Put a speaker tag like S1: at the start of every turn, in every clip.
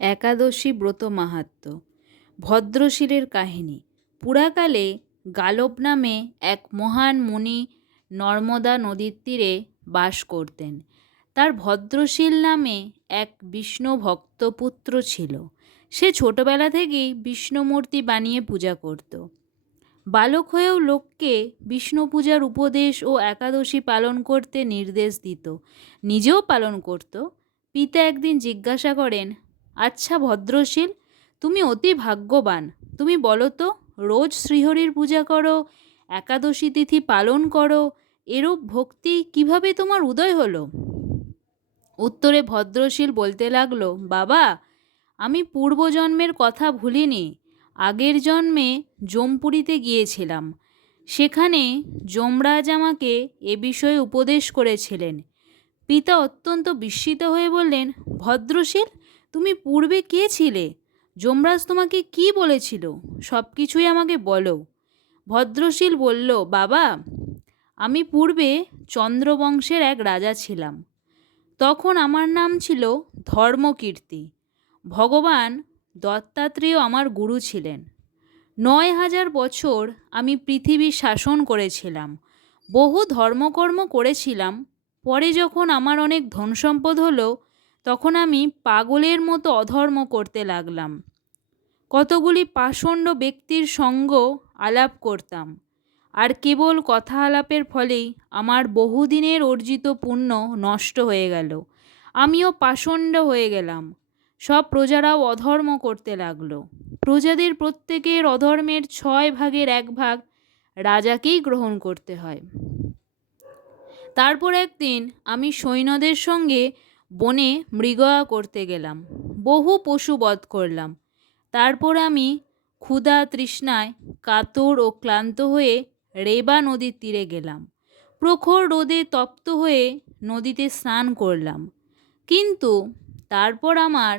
S1: একাদশী ব্রত মাহাত্ম্য। ভদ্রশিলের কাহিনী। পুরাকালে গালব নামে এক মহান মুনি নর্মদা নদীর তীরে বাস করতেন। তার ভদ্রশীল নামে এক বিষ্ণু ভক্তপুত্র ছিল। সে ছোটবেলা থেকেই বিষ্ণুমূর্তি বানিয়ে পূজা করত। বালক হয়েও লোককে বিষ্ণু পূজার উপদেশ ও একাদশী পালন করতে নির্দেশ দিত। নিজেও পালন করত। পিতা একদিন জিজ্ঞাসা করেন আচ্ছা ভদ্রশীল, তুমি অতি ভাগ্যবান। তুমি বলো তো, রোজ শ্রীহরির পূজা করো, একাদশী তিথি পালন করো, এরূপ ভক্তি কীভাবে তোমার উদয় হলো? উত্তরে ভদ্রশীল বলতে লাগল, বাবা, আমি পূর্বজন্মের কথা ভুলিনি, আগের জন্মে জমপুরিতে গিয়েছিলাম। সেখানে যমরাজ আমাকে এ বিষয়ে উপদেশ করেছিলেন। পিতা অত্যন্ত বিস্মিত হয়ে বললেন, ভদ্রশীল তুমি পূর্বে কে ছিলে? যমরাজ তোমাকে কি বলেছিল? সব কিছুই আমাকে বলো। ভদ্রশীল বলল, বাবা, আমি পূর্বে চন্দ্রবংশের এক রাজা ছিলাম। তখন আমার নাম ছিল ধর্মকীর্তি। ভগবান দত্তাত্রেয় আমার গুরু ছিলেন। নয় হাজার বছর আমি পৃথিবী শাসন করেছিলাম। বহু ধর্মকর্ম করেছিলাম। পরে যখন আমার অনেক ধন সম্পদ হলো তখন আমি পাগলের মতো অধর্ম করতে লাগলাম। কতগুলি পাষণ্ড ব্যক্তির সঙ্গ আলাপ করতাম। আর কেবল কথা আলাপের ফলেই আমার বহুদিনের অর্জিত পুণ্য নষ্ট হয়ে গেল। আমিও পাষণ্ড হয়ে গেলাম। সব প্রজারাও অধর্ম করতে লাগল। প্রজাদের প্রত্যেকের অধর্মের ছয় ভাগের এক ভাগ রাজাকেই গ্রহণ করতে হয়। তারপর একদিন আমি সৈন্যদের সঙ্গে বনে মৃগয়া করতে গেলাম, বহু পশু বধ করলাম। তারপর আমি ক্ষুধা তৃষ্ণায় কাতর ও ক্লান্ত হয়ে রেবা নদীর তীরে গেলাম। প্রখর রোদে তপ্ত হয়ে নদীতে স্নান করলাম। কিন্তু তারপর আমার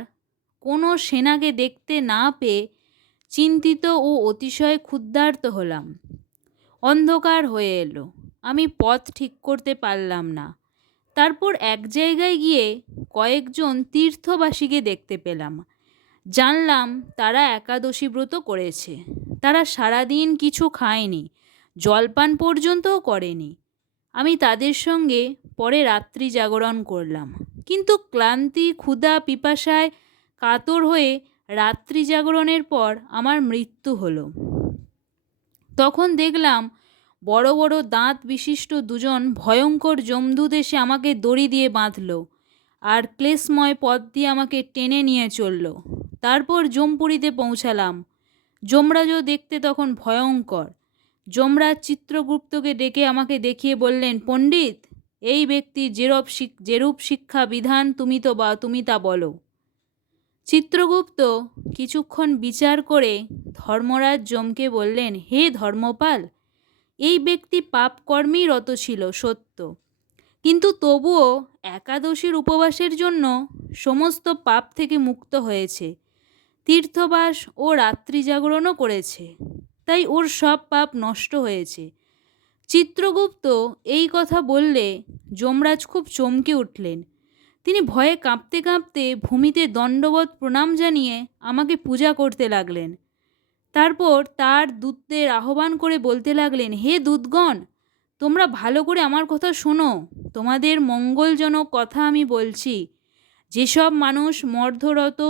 S1: কোনো সেনাকে দেখতে না পেয়ে চিন্তিত ও অতিশয় ক্ষুদ্ধার্ত হলাম। অন্ধকার হয়ে এলো। আমি পথ ঠিক করতে পারলাম না। তারপর এক জায়গায় গিয়ে কয়েকজন তীর্থবাসীকে দেখতে পেলাম। জানলাম তারা একাদশী ব্রত করেছে। তারা সারাদিন কিছু খায়নি, জলপান পর্যন্তও করেনি। আমি তাদের সঙ্গে পরে রাত্রি জাগরণ করলাম। কিন্তু ক্লান্তি, ক্ষুধা, পিপাসায় কাতর হয়ে রাত্রি জাগরণের পর আমার মৃত্যু হলো। তখন দেখলাম বড় বড় দাঁত বিশিষ্ট দুজন ভয়ঙ্কর জমদূত এসে আমাকে দড়ি দিয়ে বাঁধল আর ক্লেশময় পথ দিয়ে আমাকে টেনে নিয়ে চলল। তারপর জমপুরিতে পৌঁছালাম। যমরাজও দেখতে তখন ভয়ঙ্কর। যমরাজ চিত্রগুপ্তকে ডেকে আমাকে দেখিয়ে বললেন, পণ্ডিত, এই ব্যক্তি যেরূপ যেরূপ শিক্ষা বিধান তুমি তো বা, তুমি তা বলো। চিত্রগুপ্ত কিছুক্ষণ বিচার করে ধর্মরাজ যমকে বললেন, হে ধর্মপাল এই ব্যক্তি পাপকর্মেই রত ছিল, সত্য। কিন্তু তবুও একাদশীর উপবাসের জন্য সমস্ত পাপ থেকে মুক্ত হয়েছে, তীর্থবাস ও রাত্রি জাগরণও করেছে। তাই ওর সব পাপ নষ্ট হয়েছে। চিত্রগুপ্ত এই কথা বললে যমরাজ খুব চমকে উঠলেন। তিনি ভয়ে কাঁপতে কাঁপতে ভূমিতে দণ্ডবত প্রণাম জানিয়ে আমাকে পূজা করতে লাগলেন। তারপর তার দূতদের আহ্বান করে বলতে লাগলেন, হে দূতগণ, তোমরা ভালো করে আমার কথা শোনো। তোমাদের মঙ্গলজনক কথা আমি বলছি। যেসব মানুষ মর্ধরত,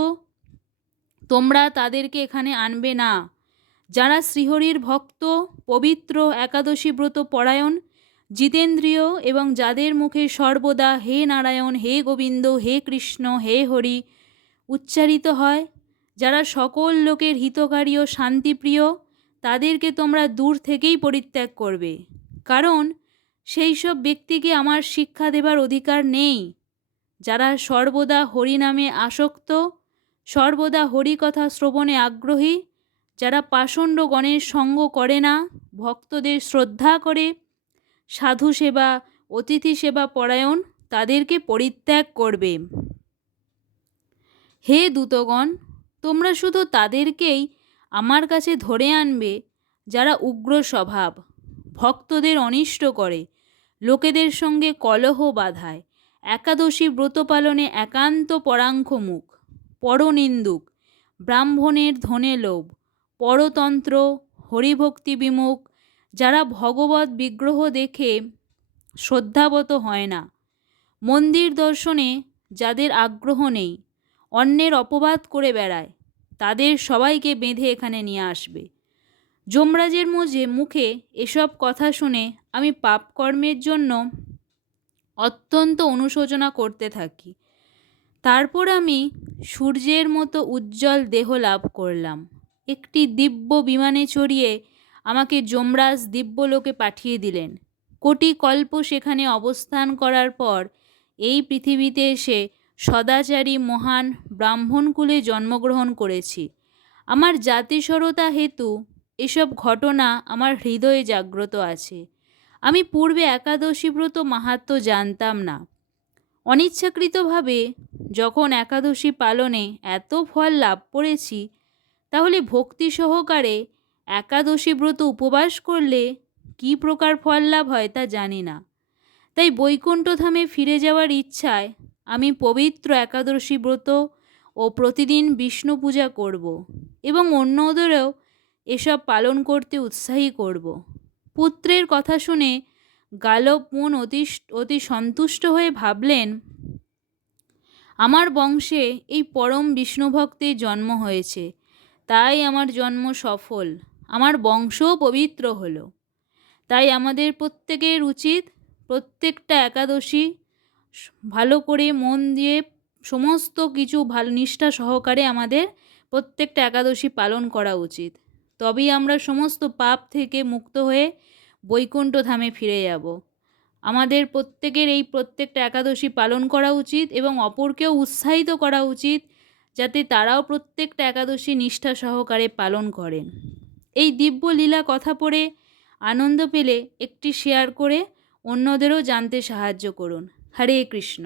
S1: তোমরা তাদেরকে এখানে আনবে না। যারা শ্রীহরির ভক্ত, পবিত্র একাদশী ব্রত পরায়ণ, জিতেন্দ্রীয় এবং যাদের মুখে সর্বদা হে নারায়ণ, হে গোবিন্দ, হে কৃষ্ণ, হে হরি উচ্চারিত হয় যারা সকল লোকের হিতকারী ও শান্তিপ্রিয়, তাদেরকে তোমরা দূর থেকেই পরিত্যাগ করবে। কারণ সেই সব ব্যক্তিকে আমার শিক্ষা দেবার অধিকার নেই। যারা সর্বদা হরি নামে আসক্ত, সর্বদা হরি কথা শ্রবণে আগ্রহী, যারা পাষণ্ড গণের সঙ্গ করে না, ভক্তদের শ্রদ্ধা করে, সাধু সেবা, অতিথি সেবা পরায়ণ, তাদেরকে পরিত্যাগ করবে। হে দূতগণ তোমরা শুধু তাদেরকেই আমার কাছে ধরে আনবে, যারা উগ্র স্বভাব। ভক্তদের অনিষ্ট করে, লোকেদের সঙ্গে কলহ বাধায়। একাদশী ব্রত পালনে একান্ত পরাঙ্ক মুখ, পরনিন্দুক, ব্রাহ্মণের ধনে লোভ, পরতন্ত্র, হরিভক্তি বিমুখ, যারা ভগবত বিগ্রহ দেখে শ্রদ্ধাবত হয় না। মন্দির দর্শনে যাদের আগ্রহ নেই, অন্যের অপবাদ করে বেড়ায়। তাদের সবাইকে বেঁধে এখানে নিয়ে আসবে। যমরাজের মধ্যে মুখে এসব কথা শুনে আমি পাপকর্মের জন্য অত্যন্ত অনুশোচনা করতে থাকি। তারপর আমি সূর্যের মতো উজ্জ্বল দেহ লাভ করলাম। একটি দিব্য বিমানে চড়িয়ে আমাকে যমরাজ দিব্যলোকে পাঠিয়ে দিলেন। কোটি কল্প সেখানে অবস্থান করার পর এই পৃথিবীতে এসে সদাচারী মহান ব্রাহ্মণকুলে জন্মগ্রহণ করেছি। আমার জাতিসরতা হেতু এসব ঘটনা আমার হৃদয়ে জাগ্রত আছে। আমি পূর্বে একাদশী ব্রত মাহাত্ম জানতাম না। অনিচ্ছাকৃতভাবে যখন একাদশী পালনে এত ফল লাভ করেছি, তাহলে ভক্তি সহকারে একাদশী ব্রত উপবাস করলে কী প্রকার ফল লাভ হয় তা জানি না। তাই বৈকুণ্ঠধামে ফিরে যাওয়ার ইচ্ছায় আমি পবিত্র একাদশী ব্রত ও প্রতিদিন বিষ্ণু পূজা করব এবং অন্যদেরও এসব পালন করতে উৎসাহী করব। পুত্রের কথা শুনে গালব মন অতি অতি সন্তুষ্ট হয়ে ভাবলেন, আমার বংশে এই পরম বিষ্ণুভক্তের জন্ম হয়েছে। তাই আমার জন্ম সফল। আমার বংশও পবিত্র হলো। তাই আমাদের প্রত্যেকের উচিত প্রত্যেকটা একাদশী ভালো করে মন দিয়ে সমস্ত কিছু ভালো নিষ্ঠা সহকারে আমাদের প্রত্যেকটা একাদশী পালন করা উচিত। তবেই আমরা সমস্ত পাপ থেকে মুক্ত হয়ে বৈকুণ্ঠ ধামে ফিরে যাব। আমাদের প্রত্যেকের এই প্রত্যেকটা একাদশী পালন করা উচিত এবং অপরকেও উৎসাহিত করা উচিত যাতে তারাও প্রত্যেকটা একাদশী নিষ্ঠা সহকারে পালন করেন। এই দিব্য লীলা কথা পড়ে আনন্দ পেলে একটি শেয়ার করে অন্যদেরও জানতে সাহায্য করুন। হরে কৃষ্ণ